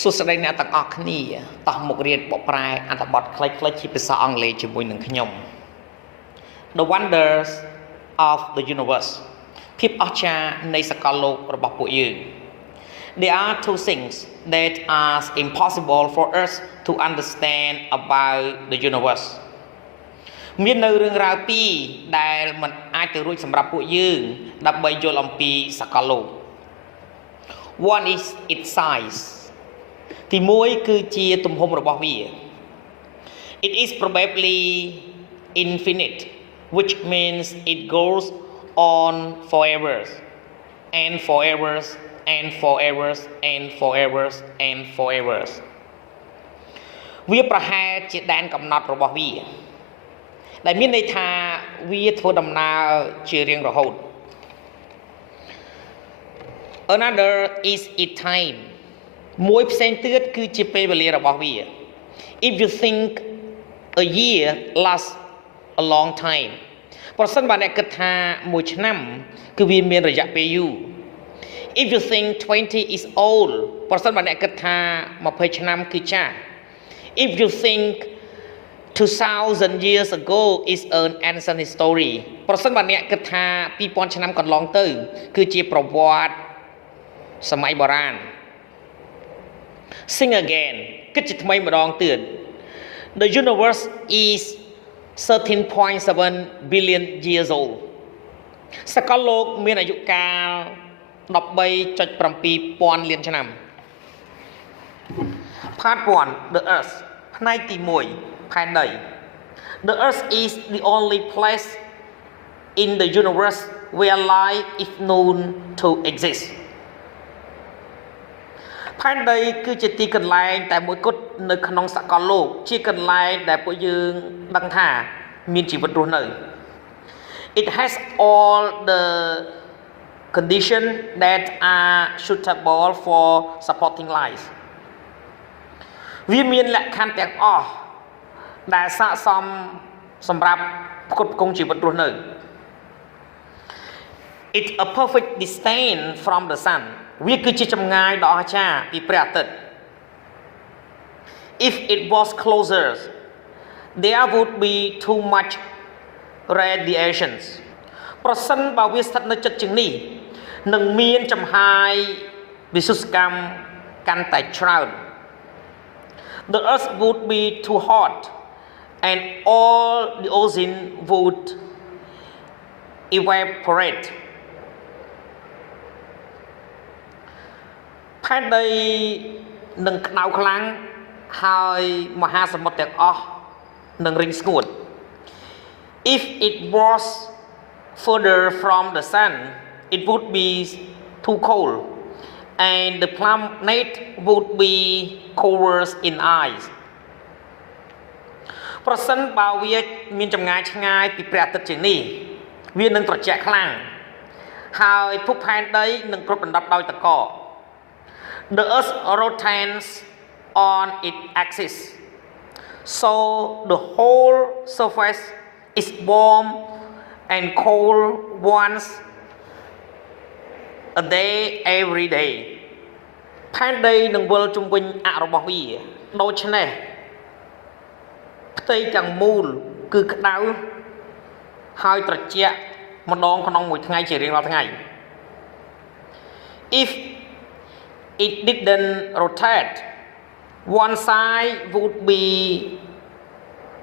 สุดท้ายเนี่ยต้องออกนี่ต่อหมกเรียนปกปลายอันตรบัดคล้ายๆที่ภาษาอังกฤษจะมวยหนึ่งขยม The wonders of the universe พิบอาชาในสกาลโลกระบบปุ่ย There are two things that are impossible for us to understand about the universe มีในเรื่องราวปีได้มันอาจจะรู้สำหรับปุ่ยดับใบโยลอมปีสกาลโลก One is its size ที่มวยคือเจียตุ่มหมระบบวิ It is probably infinite which means it goes on forever and forever and forever and forever and forever វាប្រហែលជាដែនកំណត់របស់វាដែលមានន័យថាវាធ្វើដំណើរជារៀងរហូត Another is its time មួយផ្សេងទៀតគឺជាពេលវេលារបស់វា If you think a year lasts a long time ប្រសិនបើអ្នកគិតថាមួយឆ្នាំគឺវាមានរយៈពេលយូរ If you think 20 is old ប្រសិនបើអ្នកគិតថា20ឆ្នាំគឺចាស់ If you think 2000 years ago is an ancient history ប្រសិនបើអ្នកគិតថា2000ឆ្នាំកន្លងទៅគឺជាប្រវត្តិសម័យបុរាណ Sing again គិតជាថ្មីម្ដងទៀត The universe is 13.7 billion years old សកលលោកមានអាយុកាល 13.7 លានឆ្នាំ Part 1 The Earth ផ្នែកទី1ផែនដី The Earth is the only place in the universe where life is known to exist ផែនដីគឺជាទីកន្លែងតែមួយគត់នៅក្នុងសកលលោកជាកន្លែងដែលពួកយើងដឹងថាមានជីវិតរស់នៅ It has all the conditions that are suitable for supporting life វាមានលក្ខខណ្ឌទាំងអស់ដែលស័ក្តិសមសម្រាប់ផ្គត់ផ្គង់ជីវិតរស់នៅ It's a perfect distance from the sun វាគឺជាចម្ងាយដ៏អស្ចារ្យពីព្រះអាទិត្យ If it was closer there would be too much radiations ប្រសិនបើវាស្ថិតនៅជិតជាងនេះនឹងមានចំហាយវិទ្យុសកម្មកាន់តែច្រើន The earth would be too hot and all the ocean would evaporate ផែនដីនឹងក្តៅខ្លាំងហើយមហាសមុទ្រទាំងអស់នឹងរីងស្ងួត If it was further from the sun it would be too cold and the planet would be covered in ice ប្រសិនបើវាមានចម្ងាយឆ្ងាយពីព្រះអាទិត្យជាងនេះវានឹងត្រជាក់ខ្លាំងហើយភពផែនដីនឹងគ្របដណ្ដប់ដោយទឹកកក The earth rotates on its axis so the whole surface is warm and cold once a day every day ផែនដីនឹងវិលជុំវិញអរបស់វាដូច្នេះផ្ទៃទាំងមូលគឺក្តៅហើយត្រជាក់ម្ដងក្នុងមួយថ្ងៃជារៀងរាល់ថ្ងៃ If it didn't rotate one side would be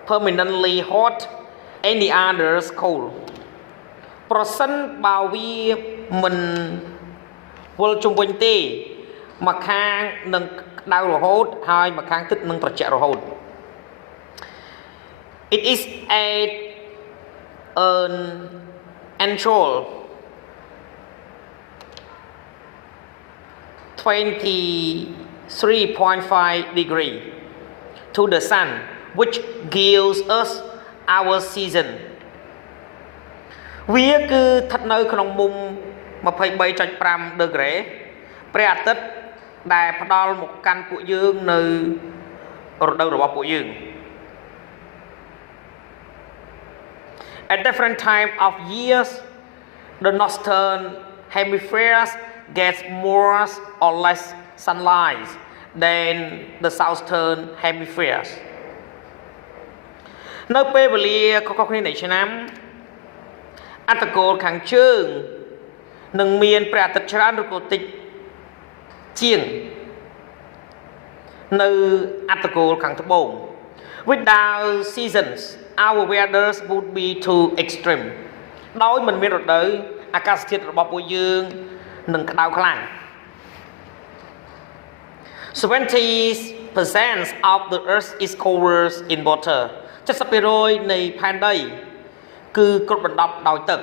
permanently hot and the others cold ប្រសិនបើវាមិនវិលជុំវិញទេម្ខាងនឹងក្តៅរហូតហើយម្ខាងទឹកនឹងត្រជាក់រហូត It is at an angle 23.5 degree to the sun which gives us our season វាគឺស្ថិតនៅក្នុងមុំ 23.5 ដឺក្រេព្រះអាទិត្យដែលផ្ដល់មកកាន់ពួកយើងនៅរដូវរបស់ពួកយើង At different time of years the northern hemispheres gets more or less sunlight than the southern hemispheres នៅពេលវេលាខុសៗគ្នានៃឆ្នាំអត្តកូលខាងជើងនឹងមានព្រះអាទិត្យច្រើនឬក៏តិចជាងនៅអត្តកូលខាងត្បូង without seasons our weather would be too extreme ដោយមិនមានរដូវអាកាសធាតុរបស់ពួកយើងនឹងក្តៅខ្លាំង 70% of the earth is covered in water 70% នៃផែនដីគឺគ្របដណ្ដប់ដោយទឹក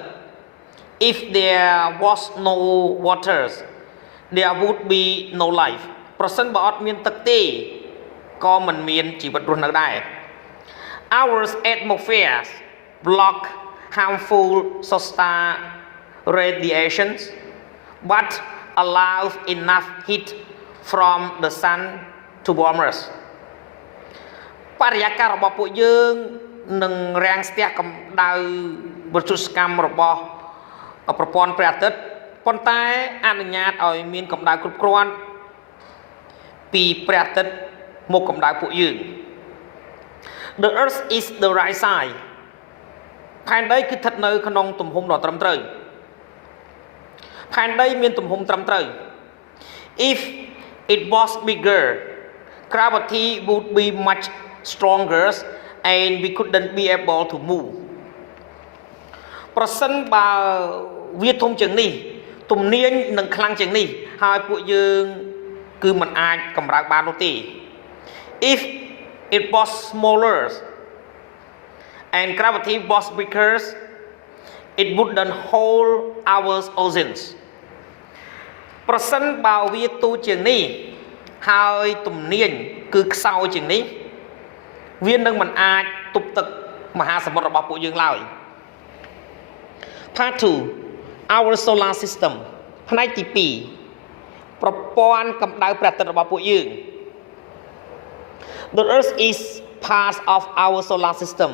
if there was no water there would be no life ប្រសិនបើអត់មានទឹកទេក៏មិនមានជីវិតរស់នៅដែរ our atmosphere block harmful solar radiations but allows enough heat from the sun to warm us បរិយាកាសរបស់ពួកយើងនឹងរាំងស្ទះកម្ដៅវិទ្យុសកម្មរបស់ប្រព័ន្ធព្រះអាទិត្យប៉ុន្តែអនុញ្ញាតឲ្យមានកម្ដៅគ្រប់គ្រាន់ពីព្រះអាទិត្យមកកម្ដៅពួកយើង The earth is the right side ផែនដីគឺស្ថិតនៅក្នុងទំហំដ៏ត្រឹមត្រូវផែនដីមានទំហំត្រឹមត្រូវ If it was bigger gravity would be much stronger and we couldn't be able to move ប្រសិនបើវាធំជាងនេះទំនាញនឹងខ្លាំងជាងនេះហើយពួកយើងគឺមិនអាចកម្រើកបាននោះទេ If it was smaller and gravity was weaker it wouldn't hold our oceans ប្រសិនបើវាទូជាងនេះហើយទំនាញគឺខ្សោយជាងនេះវានឹងមិនអាចទប់ទឹកមហាសមុទ្ររបស់ពួកយើងឡើយ Part 2 our solar system ផ្នែកទី2ប្រព័ន្ធកម្ដៅព្រះអាទិត្យរបស់ពួកយើង The earth is part of our solar system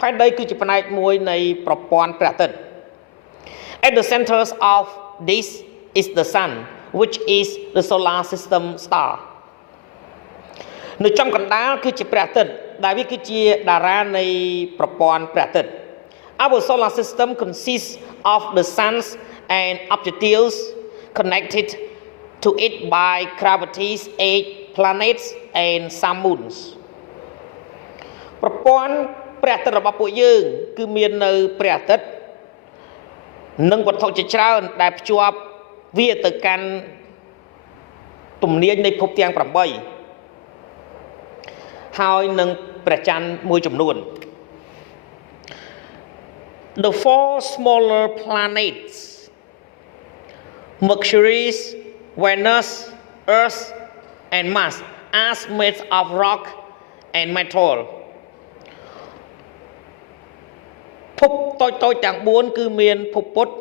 ផែនដីគឺជាផ្នែកមួយនៃប្រព័ន្ធព្រះអាទិត្យ At the center of this is the sun which is the solar system star នៅចំកណ្ដាលគឺជាព្រះអាទិត្យដែលវាគឺជាតារានៃប្រព័ន្ធព្រះអាទិត្យ Our solar system consists of the suns and objects connected to it by gravity's 8 planets and some moons ប្រព័ន្ធព្រះអាទិត្យរបស់ពួកយើងគឺមាននៅព្រះអាទិត្យនិងវត្ថុជាច្រើនដែលភ្ជាប់វាទៅកាន់ទំនាញនៃភពទាំង8ហើយនឹងព្រះច័ន្ទមួយចំនួន The four smaller planets Mercury, Venus, Earth and Mars are made of rock and metal ភពតូចៗទាំង4គឺមានភពពុទ្ធ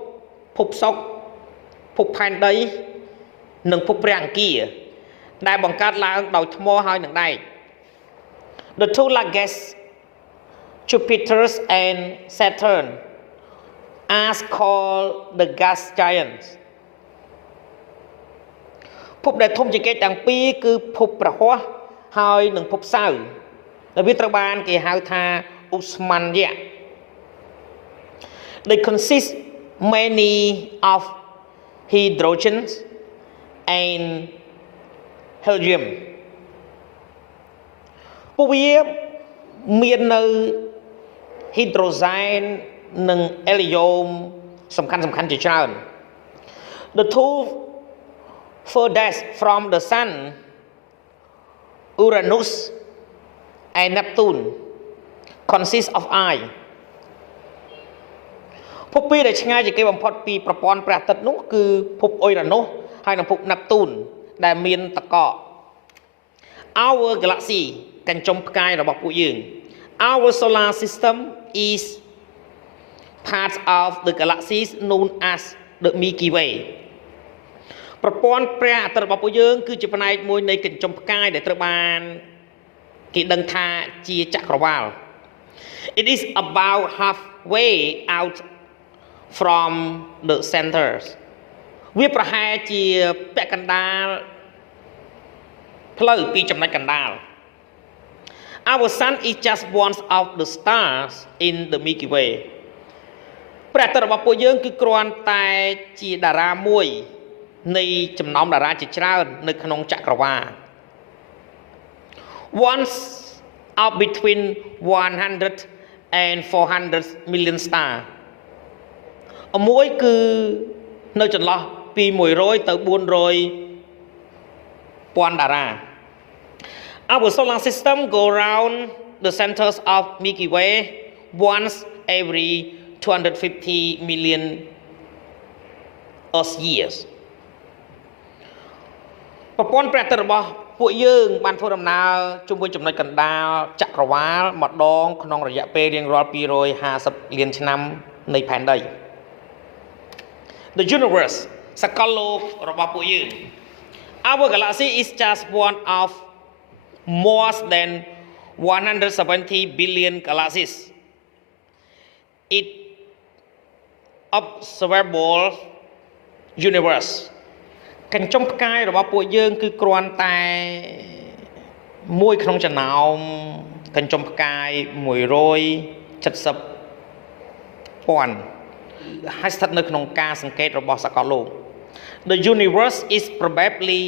ភពសុក្រភពផែនដីនិងភពព្រះអង្គារដែលបង្កើតឡើងដោយថ្មហើយនឹងដែក The two largest Jupiter and Saturn are called the gas giants ភពដែលធំជាងគេទាំងពីរគឺភពព្រះហស្ថហើយនិងភពសៅរ៍ដែលវាត្រូវបានគេហៅថាឧស្ម័នយៈ They consist many of hydrogen and helium ពួកវាមាននៅ hydrogen និង helium សំខាន់ជាច្រើន The two furthest from the sun Uranus and Neptune consist of ice ភពពីរដែលឆ្ងាយជាងគេបំផុតពីប្រព័ន្ធព្រះអាទិត្យនោះគឺភពអ៊ុយរ៉ានុសហើយនិងភព Neptune ដែលមានតកក Our galaxy កញ្ចុំផ្កាយរបស់ពួកយើង Our solar system is part of the galaxies known as the Milky Way ប្រព័ន្ធព្រះអាទិត្យរបស់ពួកយើងគឺជាផ្នែកមួយនៃកញ្ចុំផ្កាយដែលត្រូវបានគេដឹងថាជាចក្រវាឡ It is about halfway out from the centers វាប្រហែលជាពាក់កណ្ដាល ផ្លូវពីចំណុចកណ្ដាល Our sun is just one of the stars in the Milky Way ព្រះអាទិត្យរបស់ពួកយើងគឺគ្រាន់តែជាតារាមួយនៃចំណោមតារាជាច្រើននៅក្នុងចក្រវាឡ Once out between 100 and 400 million star មួយគឺនៅចន្លោះពី100ទៅ400ពាន់តារា Our solar system go round the centers of Milky Way once every 250 million Earth years ប្រព័ន្ធព្រះអាទិត្យរបស់ពួកយើងបានធ្វើដំណើរជុំវិញចំណុចកណ្ដាលចក្រវាឡម្ដងក្នុងរយៈពេលរៀងរាល់250លានឆ្នាំនៃផែនដី The universe សកលលោករបស់ពួកយើង Our galaxy is just one of more than 170 billion galaxies. It observable universe កញ្ចុំផ្កាយរបស់ពួកយើងគឺគ្រាន់តែមួយក្នុងចំណោមកញ្ចុំផ្កាយ170ពាន់ហើយស្ថិតនៅក្នុងការសង្កេតរបស់សកលលោក The universe is probably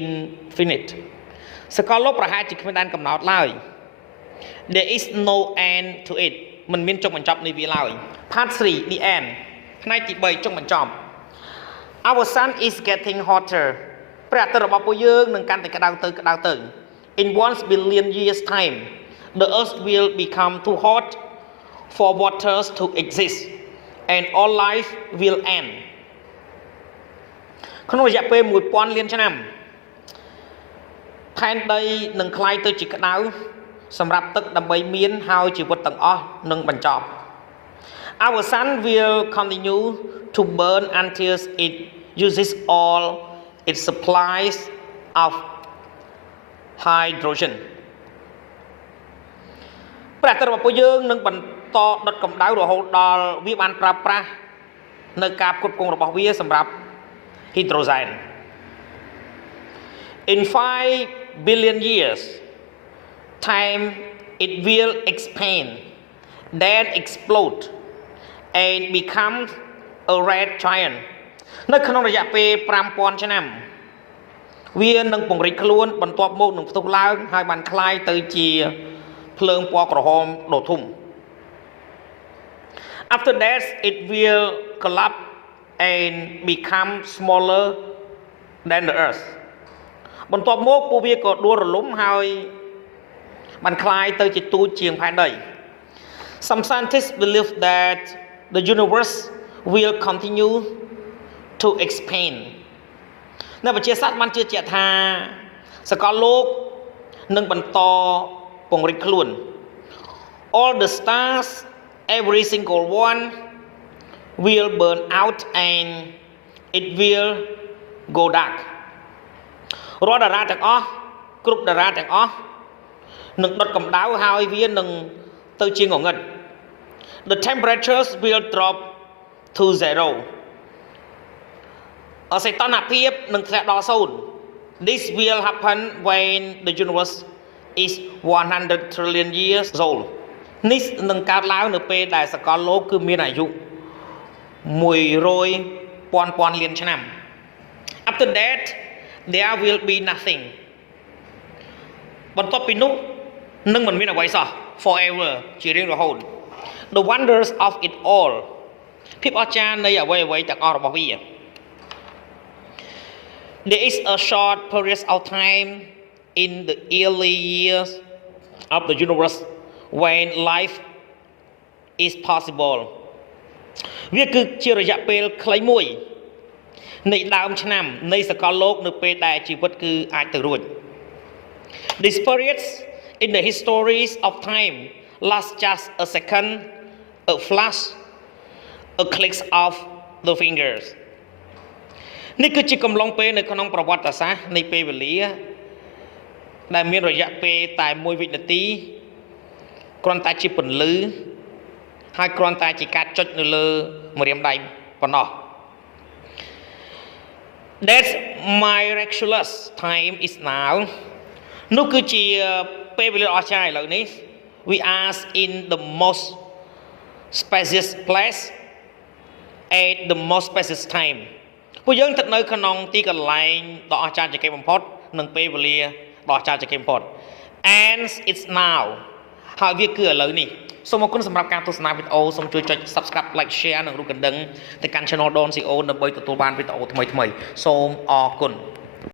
infinite សកលលោកប្រហែលជាគ្មានដែនកំណត់ឡើយ There is no end to it មិនមានចុងបញ្ចប់នៃវាឡើយ Part 3 the end ផ្នែកទី3ចុងបញ្ចប់ Our sun is getting hotter ព្រះអាទិត្យរបស់ពួកយើងនឹងកាន់តែក្តៅទៅ In 1 billion years time the earth will become too hot for waters to exist and all life will end ក្នុងរយៈពេល 1000 លានឆ្នាំផែនដីនឹងក្លាយទៅជាក្តៅសម្រាប់ទឹកដើម្បីមានហើយជីវិតទាំងអស់នឹងបញ្ចប់ Our sun will continue to burn until it uses all its supplies of hydrogen ព្រះអាទិត្យរបស់ពួកយើងនឹងបន្តដុតកម្ដៅរហូតដល់វាបានប្រើប្រាស់នៅការផ្គត់ផ្គង់របស់វាសម្រាប់ hydrogen In 5 billion years time it will expand then explode and become a red giant នៅក្នុងរយៈពេល 5000 ឆ្នាំវានឹងពង្រីកខ្លួនបន្ទាប់មកនឹងផ្ទុះឡើងហើយបានคล้ายទៅជាភ្លើងពណ៌ក្រហមដ៏ធំ After that it will collapse and become smaller than the earth បន្ទាប់មកពួកវាក៏ដួលរលំហើយបានคล้ายទៅជាទូចជាងផែនដី Some scientists believe that the universe will continue to expand អ្នកវិទ្យាសាស្ត្របានជឿជាក់ថាសកលលោកនឹងបន្តពង្រីកខ្លួន All the stars every single one will burn out and it will go dark រាល់តារាទាំងអស់គ្រប់តារាទាំងអស់នឹងដុតកម្ដៅហើយវានឹងទៅជាងងឹត The temperatures will drop to 0 សីតុណ្ហភាពនឹងធ្លាក់ដល់0 This will happen when the universe is 100 trillion years old នេះនឹងកើតឡើងនៅពេលដែលសកលលោកគឺមានអាយុ100ពាន់លានឆ្នាំ After that there will be nothing បន្ទាប់ពីនោះនឹងមិនមានអ្វីសោះ forever ជារៀងរហូត The wonders of it all ភាពអស្ចារ្យនៃអ្វីៗទាំងអស់របស់វា There is a short period of time in the early years of the universe when life is possible វាគឺជារយៈពេលខ្លីមួយនៃដើមឆ្នាំនៃសកលលោកនៅពេលដែលជីវិតគឺអាចទៅរួច These periods in the histories of time last just a second a flash a click of the fingers នេះគឺជាកំឡុងពេលនៅក្នុងប្រវត្តិសាស្ត្រនៃពេលវេលាដែលមានរយៈពេលតែ1វិនាទីគ្រាន់តែជាពន្លឺហើយគ្រាន់តែជាការចុចនៅលើម្រាមដៃប៉ុណ្ណោះ That miraculous time is now នោះគឺជាពេលវេលាដ៏អស្ចារ្យឥឡូវនេះ we are in the most spacious place at the most spacious time ពួកយើងស្ថិតនៅក្នុងទីកន្លែងដ៏អស្ចារ្យជាងគេបំផុតនិងពេលវេលាដ៏អស្ចារ្យជាងគេបំផុត and it's now ហើយវាគឺឥឡូវនេះសូមអរគុណសម្រាប់ការទស្សនាវីដេអូសូមជួយចុច Subscribe Like Share និងរូបកណ្ដឹងទៅកាន់ Channel Don CO ដើម្បីទទួលបានវីដេអូថ្មីៗសូមអរគុណ